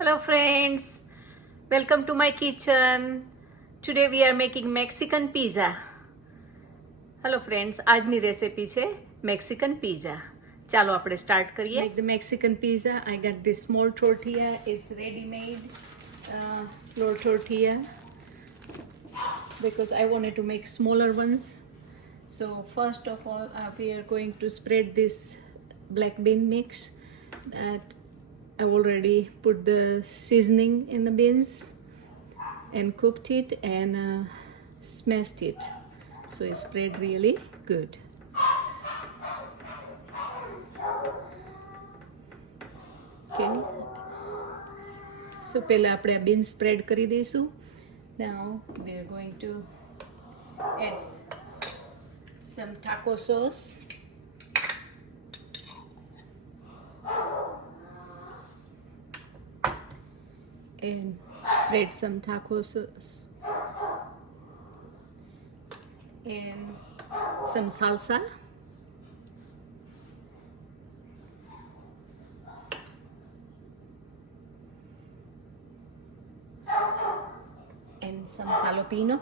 Hello friends, welcome to my kitchen. Today we are making Mexican pizza. Hello friends, આજની recipe છે Mexican pizza. ચાલો આપણે start કરીએ. Make the Mexican pizza. I got this small tortilla. It's ready-made flour tortilla because I wanted to make smaller ones. So first of all, we are going to spread this black bean mix that I've already put the seasoning in the beans and cooked it and smashed it, so it's spread really good. Okay, so પહેલા આપણે આ beans spread કરી દઈશું. Now we are going to add some taco sauce. And spread some taco sauce and some salsa and some jalapeno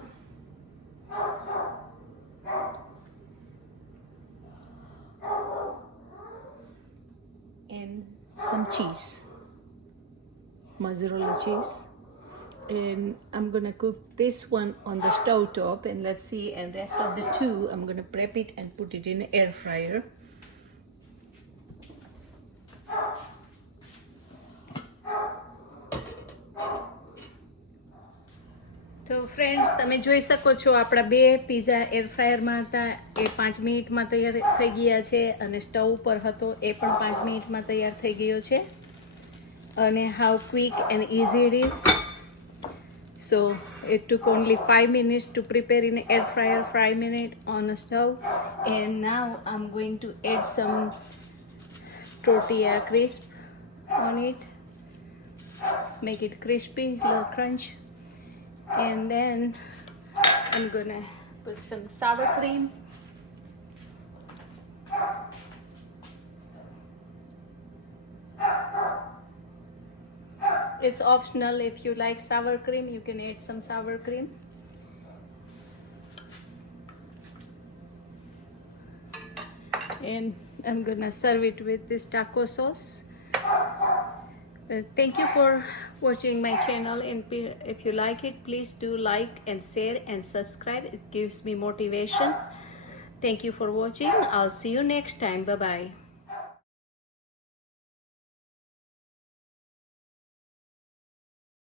and some cheese, mozzarella cheese. And I'm gonna cook this one on the stove top, and let's see, and rest of the two I'm gonna prep it and put it in the air fryer. તો friends તમે જોઈ શકો છો આપણા બે pizza air ફ્રાયરમાં હતા, એ 5 મિનિટમાં તૈયાર થઈ ગયા છે, અને સ્ટવ ઉપર હતો એ પણ 5 મિનિટમાં તૈયાર થઈ ગયો છે. અને how quick and easy it is. So it took only 5 minutes to prepare in air fryer, 5 minutes on a stove. And now I'm going to add some tortilla crisp on it, make it crispy, little crunch. And then I'm gonna put some sour cream. It's optional. If you like sour cream, you can add some sour cream. And I'm gonna serve it with this taco sauce. Thank you for watching my channel, and if you like it, please do like and share and subscribe. It gives me motivation. Thank you for watching. I'll see you next time. Bye bye.